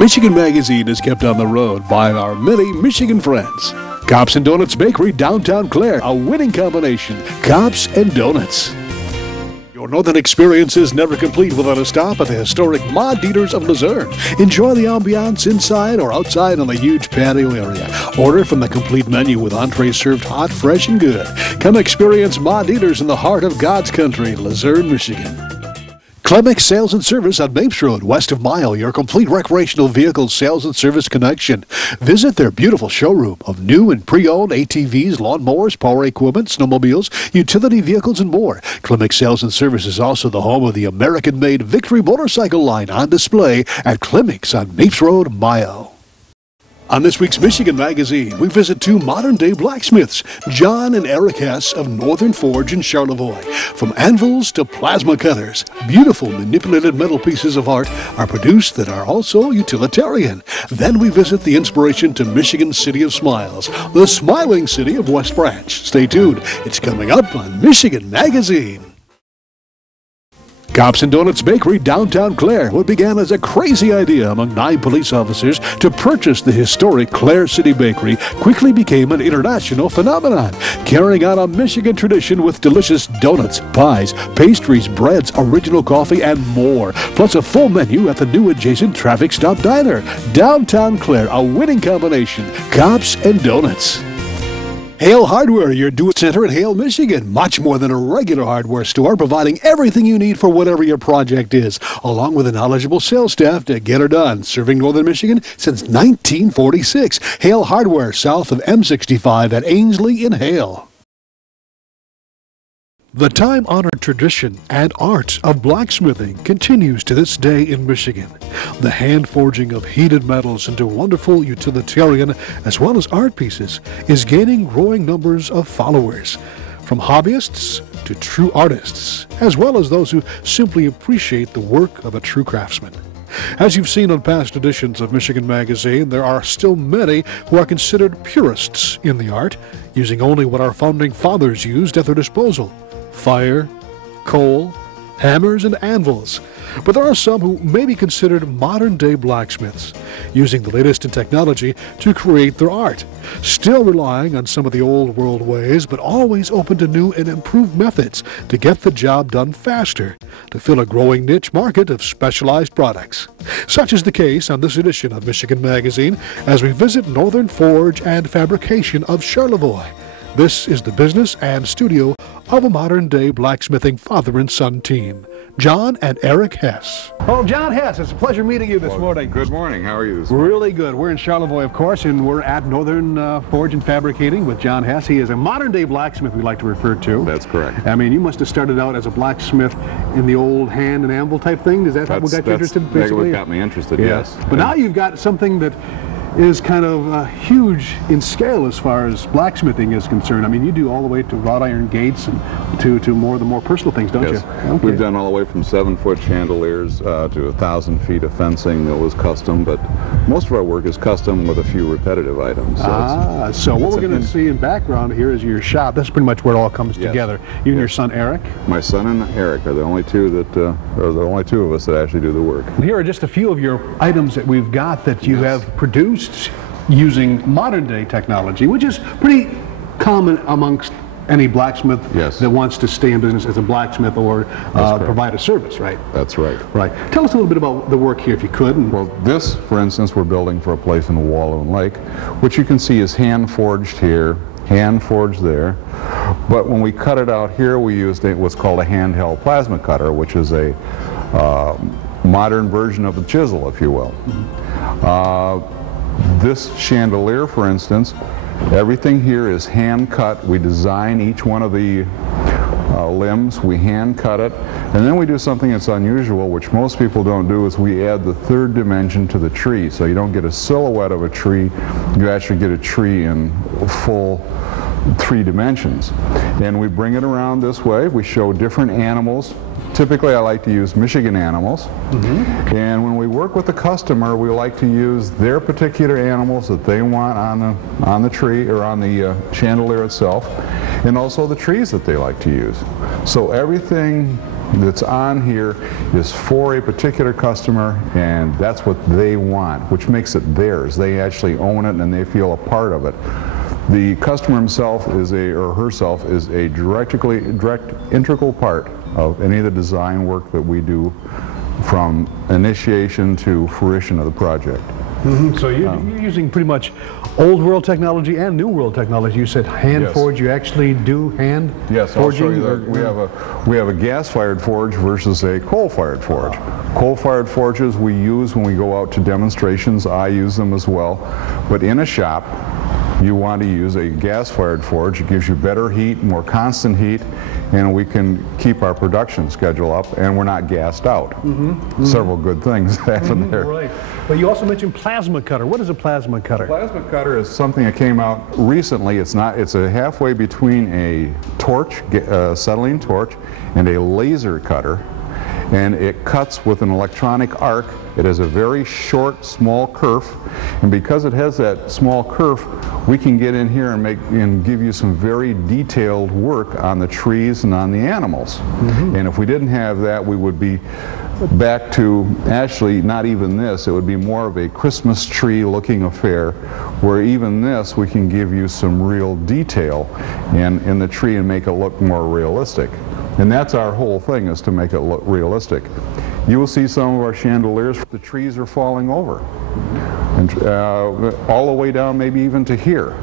Michigan Magazine is kept on the road by our many Michigan friends. Cops and Donuts Bakery, downtown Clare, a winning combination. Cops and Donuts. Your northern experience is never complete without a stop at the historic Ma Dieters of Luzerne. Enjoy the ambiance inside or outside on the huge patio area. Order from the complete menu with entrees served hot, fresh, and good. Come experience Ma Dieters in the heart of God's country, Luzerne, Michigan. Clemix Sales and Service on Mapes Road, west of Mile, your complete recreational vehicle sales and service connection. Visit their beautiful showroom of new and pre-owned ATVs, lawnmowers, power equipment, snowmobiles, utility vehicles, and more. Clemix Sales and Service is also the home of the American-made Victory motorcycle line on display at Clemix on Mapes Road, Mile. On this week's Michigan Magazine, we visit two modern-day blacksmiths, John and Erik Hess of Northern Forge in Charlevoix. From anvils to plasma cutters, beautiful manipulated metal pieces of art are produced that are also utilitarian. Then we visit the inspiration to Michigan's City of Smiles, the smiling city of West Branch. Stay tuned. It's coming up on Michigan Magazine. Cops and Donuts Bakery, downtown Clare, what began as a crazy idea among 9 police officers to purchase the historic Clare City Bakery quickly became an international phenomenon, carrying on a Michigan tradition with delicious donuts, pies, pastries, breads, original coffee, and more, plus a full menu at the new adjacent Traffic Stop Diner. Downtown Clare, a winning combination. Cops and Donuts. Hale Hardware, your do-it center in Hale, Michigan. Much more than a regular hardware store, providing everything you need for whatever your project is, along with a knowledgeable sales staff to get her done. Serving Northern Michigan since 1946. Hale Hardware, south of M65 at Ainsley in Hale. The time-honored tradition and art of blacksmithing continues to this day in Michigan. The hand-forging of heated metals into wonderful utilitarian as well as art pieces is gaining growing numbers of followers, from hobbyists to true artists, as well as those who simply appreciate the work of a true craftsman. As you've seen on past editions of Michigan Magazine, there are still many who are considered purists in the art, using only what our founding fathers used at their disposal: fire, coal, hammers, and anvils. But there are some who may be considered modern-day blacksmiths, using the latest in technology to create their art, still relying on some of the old world ways, but always open to new and improved methods to get the job done faster, to fill a growing niche market of specialized products. Such is the case on this edition of Michigan Magazine as we visit Northern Forge and Fabrication of Charlevoix. This is the business and studio of a modern-day blacksmithing father and son team, John and Erik Hess. Oh, John Hess, it's a pleasure meeting you this morning. Good morning. How are you this morning? Really good. We're in Charlevoix, of course, and we're at Northern Forge and Fabricating with John Hess. He is a modern-day blacksmith, we like to refer to. That's correct. I mean, you must have started out as a blacksmith in the old hand and anvil type thing. Is that what got you interested, basically? That got me interested, yes. But now you've got something that is kind of huge in scale as far as blacksmithing is concerned. I mean, you do all the way to wrought iron gates and to the more personal things, don't you? Okay. We've done all the way from 7-foot chandeliers to 1,000 feet of fencing that was custom, but most of our work is custom with a few repetitive items. So what we're going to see in background here is your shop. That's pretty much where it all comes together. You and your son Erik? My son and Erik are the only two that are the only two of us that actually do the work. And here are just a few of your items that we've got that you have produced using modern-day technology, which is pretty common amongst any blacksmith that wants to stay in business as a blacksmith or provide a service, right? That's right. Right. Tell us a little bit about the work here, if you could. Well, this, for instance, we're building for a place in Walloon Lake, which you can see is hand-forged here, hand-forged there. But when we cut it out here, we used what's called a handheld plasma cutter, which is a modern version of the chisel, if you will. This chandelier, for instance, everything here is hand cut. We design each one of the limbs, we hand cut it, and then we do something that's unusual, which most people don't do, is we add the third dimension to the tree. So you don't get a silhouette of a tree, you actually get a tree in full 3 dimensions. And we bring it around this way. We show different animals. Typically I like to use Michigan animals, and when we work with the customer, we like to use their particular animals that they want on the tree or on the chandelier itself, and also the trees that they like to use. So everything that's on here is for a particular customer, and that's what they want, which makes it theirs. They actually own it and they feel a part of it. The customer himself is or herself is a direct integral part of any of the design work that we do, from initiation to fruition of the project. So you're using pretty much old world technology and new world technology. You said hand forge. You actually do hand yes, forging? I'll show you that. We have a gas-fired forge versus a coal-fired forge. Coal-fired forges we use when we go out to demonstrations. I use them as well. But in a shop, you want to use a gas-fired forge. It gives you better heat, more constant heat, and we can keep our production schedule up, and we're not gassed out. Several good things happen there. Right. But you also mentioned plasma cutter. What is a plasma cutter? Plasma cutter is something that came out recently. It's a halfway between a torch, acetylene torch, and a laser cutter, and it cuts with an electronic arc. It has a very short, small kerf, and because it has that small kerf, we can get in here and give you some very detailed work on the trees and on the animals. And if we didn't have that, we would be back to actually not even this. It would be more of a Christmas tree looking affair, where even this we can give you some real detail in the tree and make it look more realistic. And that's our whole thing, is to make it look realistic. You will see some of our chandeliers, the trees are falling over, and all the way down maybe even to here.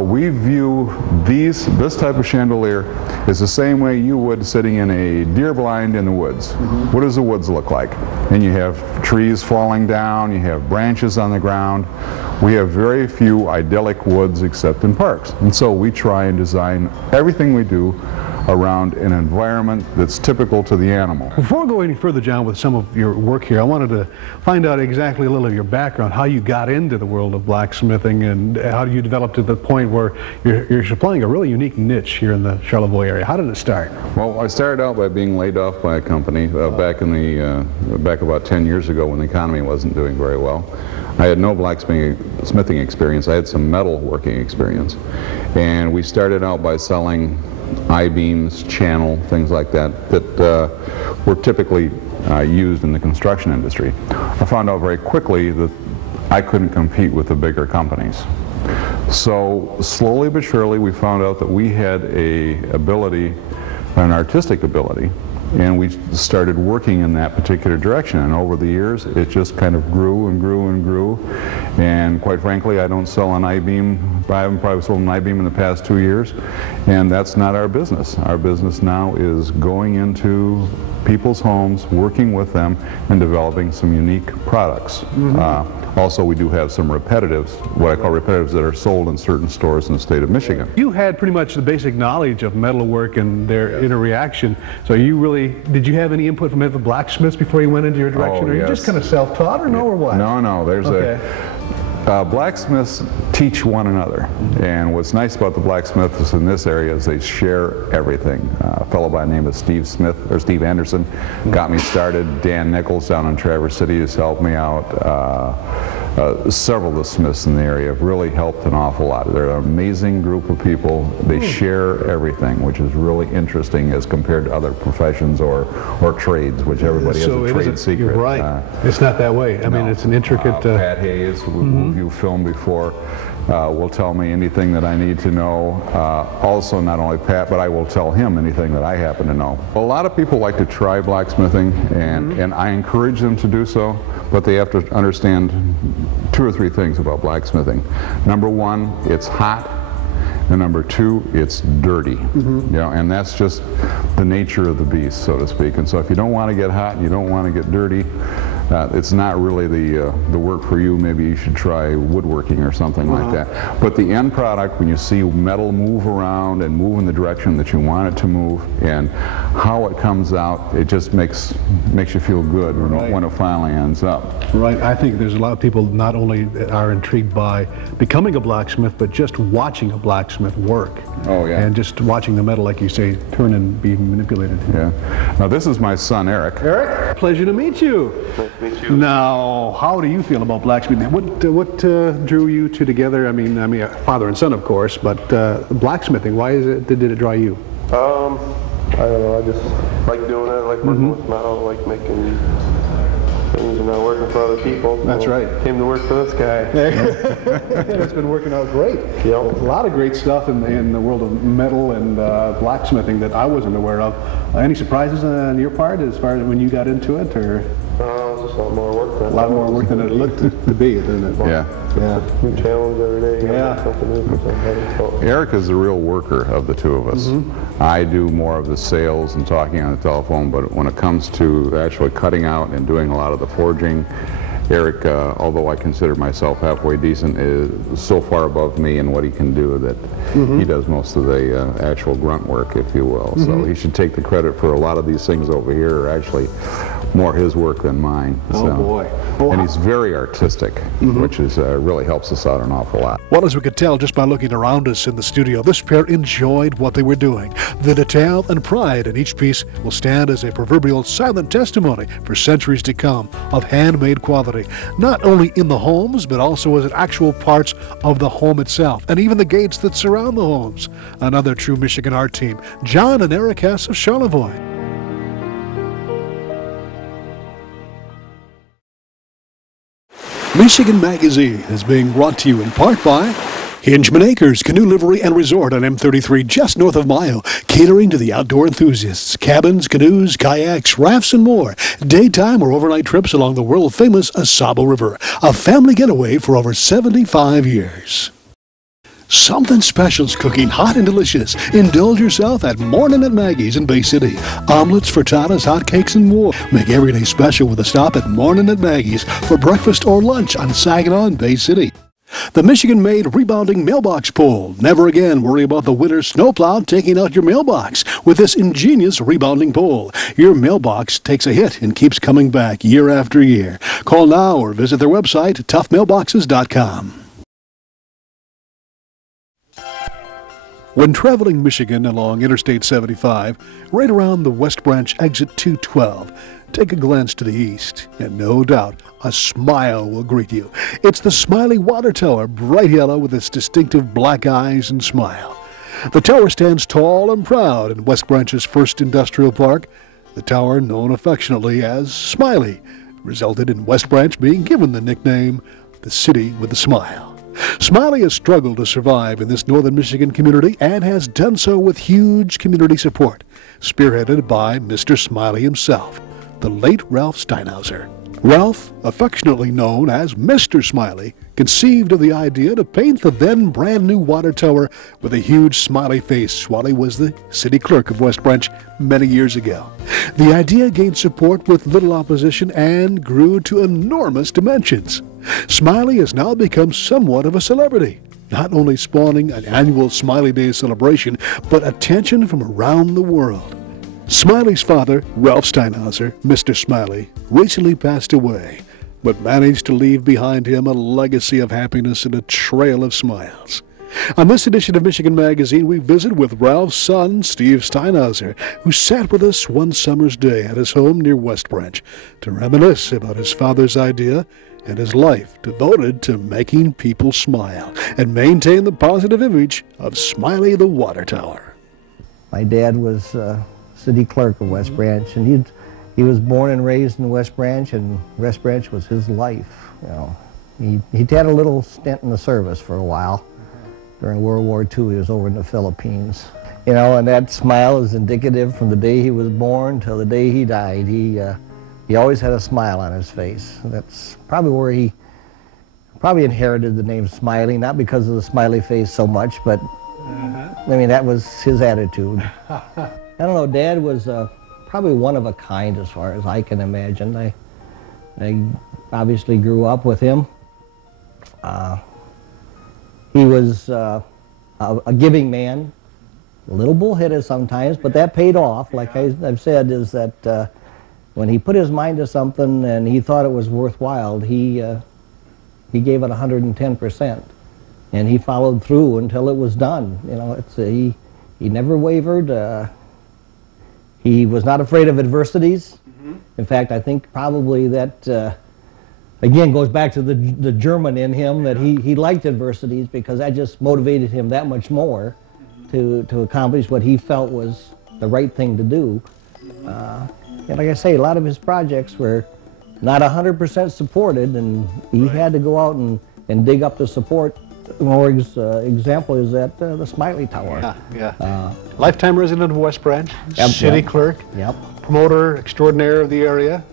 We view this type of chandelier is the same way you would sitting in a deer blind in the woods. What does the woods look like? And you have trees falling down, you have branches on the ground. We have very few idyllic woods except in parks. And so we try and design everything we do around an environment that's typical to the animal. Before we go any further, John, with some of your work here, I wanted to find out exactly a little of your background, how you got into the world of blacksmithing, and how you developed to the point where you're supplying a really unique niche here in the Charlevoix area. How did it start? Well, I started out by being laid off by a company back about 10 years ago, when the economy wasn't doing very well. I had no blacksmithing experience. I had some metal working experience, and we started out by selling I-beams, channel, things like that were typically used in the construction industry. I found out very quickly that I couldn't compete with the bigger companies. So slowly but surely we found out that we had an artistic ability, and we started working in that particular direction. And over the years, it just kind of grew and grew and grew. And quite frankly, I don't sell an I-beam. I haven't probably sold an I-beam in the past 2 years, and that's not our business. Our business now is going into people's homes, working with them, and developing some unique products. Also, we do have some repetitives, what I call repetitives, that are sold in certain stores in the state of Michigan. You had pretty much the basic knowledge of metalwork and their interaction, so did you have any input from the blacksmiths before you went into your direction? Or yes. You just kind of self-taught, or no, or what? No, there's blacksmiths teach one another, and what's nice about the blacksmiths in this area is they share everything. A fellow by the name of Steve Anderson got me started. Dan Nichols down in Traverse City has helped me out. Several of the smiths in the area have really helped an awful lot. They're an amazing group of people. They share everything, which is really interesting as compared to other professions or trades, which everybody has a trade secret. You're right. It's not that way. I mean, it's an intricate... Pat Hayes, who you've filmed before, will tell me anything that I need to know. Also, not only Pat, but I will tell him anything that I happen to know. A lot of people like to try blacksmithing, and I encourage them to do so, but they have to understand 2 or 3 things about blacksmithing. Number 1, it's hot. And number 2, it's dirty. And that's just the nature of the beast, so to speak. And so if you don't want to get hot and you don't want to get dirty, it's not really the work for you. Maybe you should try woodworking or something like that. But the end product, when you see metal move around and move in the direction that you want it to move, and how it comes out, it just makes you feel good when it finally ends up. Right. I think there's a lot of people not only are intrigued by becoming a blacksmith, but just watching a blacksmith work. Oh, yeah. And just watching the metal, like you say, turn and be manipulated. Yeah. Now, this is my son, Erik. Erik, pleasure to meet you. Nice to meet you. Now, how do you feel about blacksmithing? What drew you two together? I father and son, of course, but blacksmithing, why did it draw you? I don't know, I just like doing it, I like working with metal, I like making things and not working for other people. That's right. Came to work for this guy. And it's been working out great. Yep. A lot of great stuff in the world of metal and blacksmithing that I wasn't aware of. Any surprises on your part as far as when you got into it, or? It's just a lot more work than a lot more work than it looked to be, isn't it? Yeah. Yeah. New challenge every day. Yeah. Something new for somebody. So. Erik is the real worker of the two of us. I do more of the sales and talking on the telephone, but when it comes to actually cutting out and doing a lot of the forging, Erik, although I consider myself halfway decent, is so far above me in what he can do that he does most of the actual grunt work, if you will. So he should take the credit for a lot of these things over here are actually more his work than mine. Oh, so. boy. Oh, and he's very artistic, which is really helps us out an awful lot. Well, as we could tell just by looking around us in the studio, this pair enjoyed what they were doing. The detail and pride in each piece will stand as a proverbial silent testimony for centuries to come of handmade quality, not only in the homes, but also as actual parts of the home itself, and even the gates that surround the homes. Another true Michigan art team, John and Erik Hess of Charlevoix. Michigan Magazine is being brought to you in part by Hingeman Acres Canoe Livery and Resort on M33 just north of Mayo, catering to the outdoor enthusiasts. Cabins, canoes, kayaks, rafts, and more. Daytime or overnight trips along the world-famous Asabo River. A family getaway for over 75 years. Something special's cooking, hot and delicious. Indulge yourself at Morning at Maggie's in Bay City. Omelets, frittatas, hotcakes, and more. Make every day special with a stop at Morning at Maggie's for breakfast or lunch on Saginaw in Bay City. The Michigan-made rebounding mailbox pole. Never again worry about the winter snowplow taking out your mailbox with this ingenious rebounding pole. Your mailbox takes a hit and keeps coming back year after year. Call now or visit their website, toughmailboxes.com. When traveling Michigan along Interstate 75, right around the West Branch exit 212, take a glance to the east, and no doubt a smile will greet you. It's the Smiley Water Tower, bright yellow with its distinctive black eyes and smile. The tower stands tall and proud in West Branch's first industrial park. The tower, known affectionately as Smiley, resulted in West Branch being given the nickname the City with a Smile. Smiley has struggled to survive in this northern Michigan community and has done so with huge community support, spearheaded by Mr. Smiley himself, the late Ralph Steinhauser. Ralph, affectionately known as Mr. Smiley, conceived of the idea to paint the then brand new water tower with a huge smiley face while he was the city clerk of West Branch many years ago. The idea gained support with little opposition and grew to enormous dimensions. Smiley has now become somewhat of a celebrity, not only spawning an annual Smiley Day celebration, but attention from around the world. Smiley's father, Ralph Steinhauser, Mr. Smiley, recently passed away, but managed to leave behind him a legacy of happiness and a trail of smiles. On this edition of Michigan Magazine, we visit with Ralph's son, Steve Steinhauser, who sat with us one summer's day at his home near West Branch to reminisce about his father's idea and his life devoted to making people smile and maintain the positive image of Smiley the Water Tower. My dad was city clerk of West Branch, and he was born and raised in West Branch, and West Branch was his life. You know, he had a little stint in the service for a while. During World War II, he was over in the Philippines. You know, and that smile is indicative from the day he was born till the day he died. He always had a smile on his face. That's probably where he probably inherited the name Smiley, not because of the smiley face so much, but I mean, that was his attitude. I don't know, Dad was probably one of a kind as far as I can imagine. I obviously grew up with him. He was a giving man, a little bullheaded sometimes, but that paid off. Like I've said, is that when he put his mind to something and he thought it was worthwhile, he gave it 110%, and he followed through until it was done. You know, he never wavered. He was not afraid of adversities. In fact, I think probably that again goes back to the German in him, that he liked adversities because that just motivated him that much more to accomplish what he felt was the right thing to do. And like I say, a lot of his projects were not 100% supported, and he had to go out and dig up the support. More example is that the Smiley Tower. Lifetime resident of West Branch, Yep, city yep. clerk, Yep, promoter extraordinaire of the area.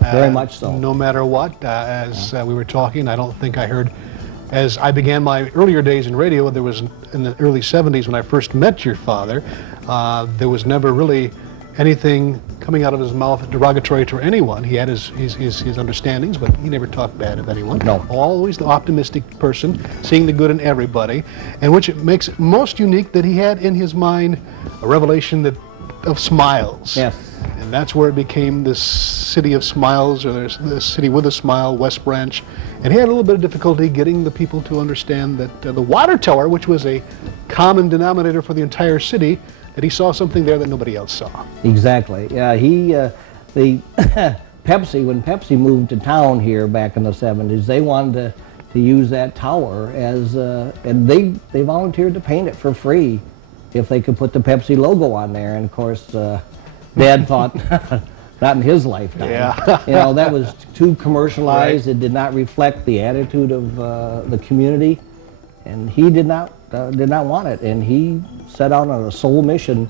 very much so. No matter what, as we were talking, I don't think I heard, as I began my earlier days in radio, there was in the early 70s when I first met your father, there was never really anything coming out of his mouth derogatory to anyone. He had his understandings, but he never talked bad of anyone. No. Always the optimistic person, seeing the good in everybody, and which makes it most unique that he had in his mind a revelation of smiles. Yes. And that's where it became this city of smiles, or the city with a smile, West Branch. And he had a little bit of difficulty getting the people to understand that the water tower, which was a common denominator for the entire city, that he saw something there that nobody else saw. Exactly. Yeah, the Pepsi, when Pepsi moved to town here back in the 70s, they wanted to use that tower as, and they volunteered to paint it for free if they could put the Pepsi logo on there. And of course, Dad thought, not in his lifetime. Yeah. You know, that was too commercialized. Right. It did not reflect the attitude of the community, and he did not want it. And he set out on a sole mission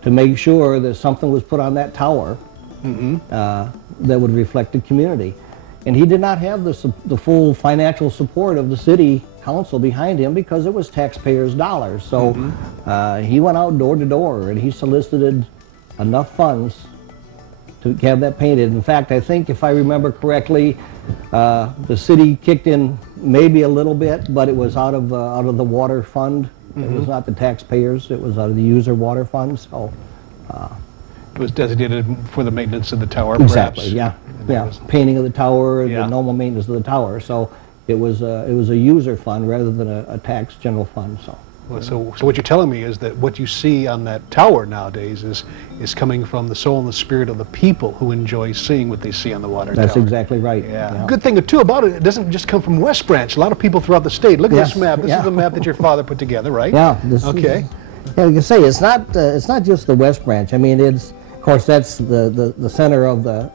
to make sure that something was put on that tower that would reflect the community. And he did not have the full financial support of the city council behind him because it was taxpayers' dollars. So he went out door to door and he solicited enough funds to have that painted. In fact, I think if I remember correctly, the city kicked in maybe a little bit, but it was out of the water fund. It was not the taxpayers, it was out of the user water fund. So It was designated for the maintenance of the tower, exactly, perhaps. yeah. Painting of the tower, Yeah. the normal maintenance of the tower. So it was a user fund rather than a tax general fund. So. Well, so what you're telling me is that what you see on that tower nowadays is coming from the soul and the spirit of the people who enjoy seeing what they see on the water tower. That's exactly right. Yeah. Good thing too about it, it doesn't just come from West Branch. A lot of people throughout the state. Look at this map. This is the map that your father put together, right? Yeah. Okay. Yeah, like I say, it's not just the West Branch. I mean, it's, of course, that's the center of the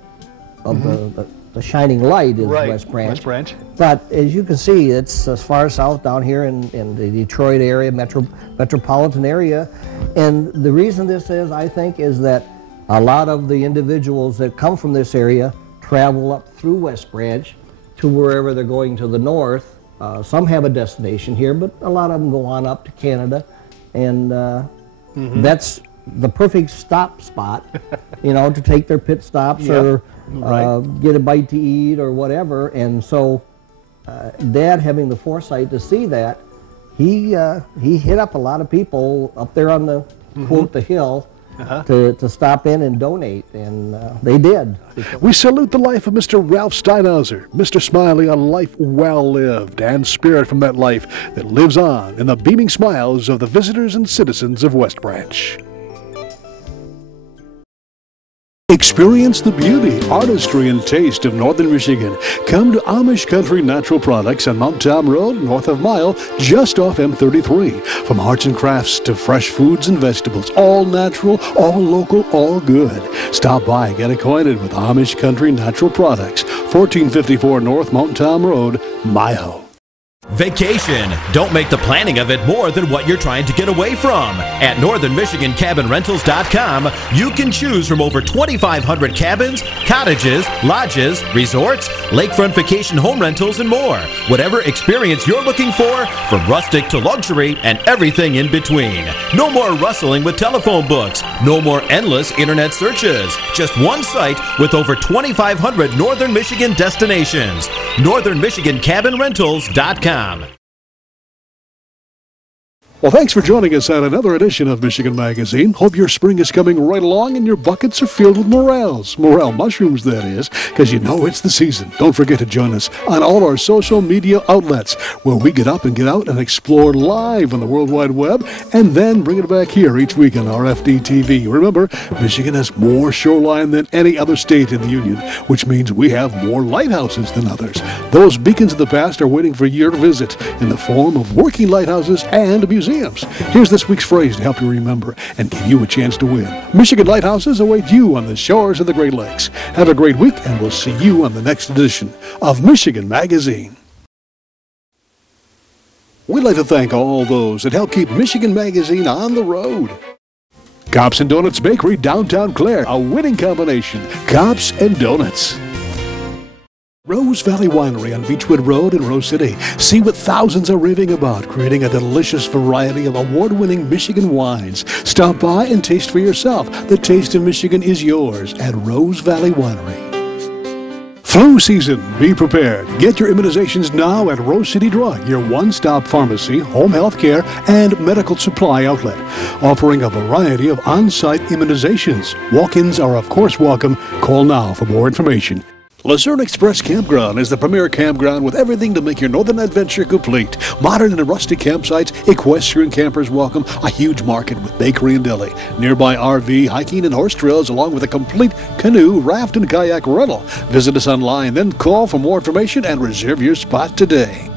the shining light is West Branch. West Branch. But as you can see, it's as far south down here in the Detroit area, metropolitan area. And the reason this is, I think, is that a lot of the individuals that come from this area travel up through West Branch to wherever they're going to the north. Some have a destination here, but a lot of them go on up to Canada. And that's the perfect stop spot, you know, to take their pit stops or get a bite to eat or whatever. And so Dad, having the foresight to see that, he hit up a lot of people up there on the, quote, the hill, to stop in and donate, and they did. We salute the life of Mr. Ralph Steinhauser, Mr. Smiley, a life well lived, and spirit from that life that lives on in the beaming smiles of the visitors and citizens of West Branch. Experience the beauty, artistry, and taste of Northern Michigan. Come to Amish Country Natural Products on Mount Tom Road, north of Mile, just off M33. From arts and crafts to fresh foods and vegetables, all natural, all local, all good. Stop by and get acquainted with Amish Country Natural Products, 1454 North Mount Tom Road, Mile. Vacation. Don't make the planning of it more than what you're trying to get away from. At northernmichigancabinrentals.com, you can choose from over 2,500 cabins, cottages, lodges, resorts, lakefront vacation home rentals, and more. Whatever experience you're looking for, from rustic to luxury and everything in between. No more rustling with telephone books. No more endless internet searches. Just one site with over 2,500 Northern Michigan destinations. northernmichigancabinrentals.com. Well, thanks for joining us on another edition of Michigan Magazine. Hope your spring is coming right along and your buckets are filled with morels. Morel mushrooms, that is, because you know it's the season. Don't forget to join us on all our social media outlets where we get up and get out and explore live on the World Wide Web and then bring it back here each week on RFD TV. Remember, Michigan has more shoreline than any other state in the Union, which means we have more lighthouses than others. Those beacons of the past are waiting for your visit in the form of working lighthouses and museums. museums. Here's this week's phrase to help you remember and give you a chance to win. Michigan lighthouses await you on the shores of the Great Lakes. Have a great week, and we'll see you on the next edition of Michigan Magazine. We'd like to thank all those that help keep Michigan Magazine on the road. Cops and Donuts Bakery, downtown Clare, a winning combination. Cops and Donuts. Rose Valley Winery on Beechwood Road in Rose City. See what thousands are raving about, creating a delicious variety of award-winning Michigan wines. Stop by and taste for yourself. The taste of Michigan is yours at Rose Valley Winery. Flu season. Be prepared. Get your immunizations now at Rose City Drug, your one-stop pharmacy, home health care, and medical supply outlet, offering a variety of on-site immunizations. Walk-ins are of course welcome. Call now for more information. Luzerne Express Campground is the premier campground with everything to make your northern adventure complete. Modern and rustic campsites, equestrian campers welcome, a huge market with bakery and deli, nearby RV, hiking, and horse trails, along with a complete canoe, raft, and kayak rental. Visit us online, then call for more information and reserve your spot today.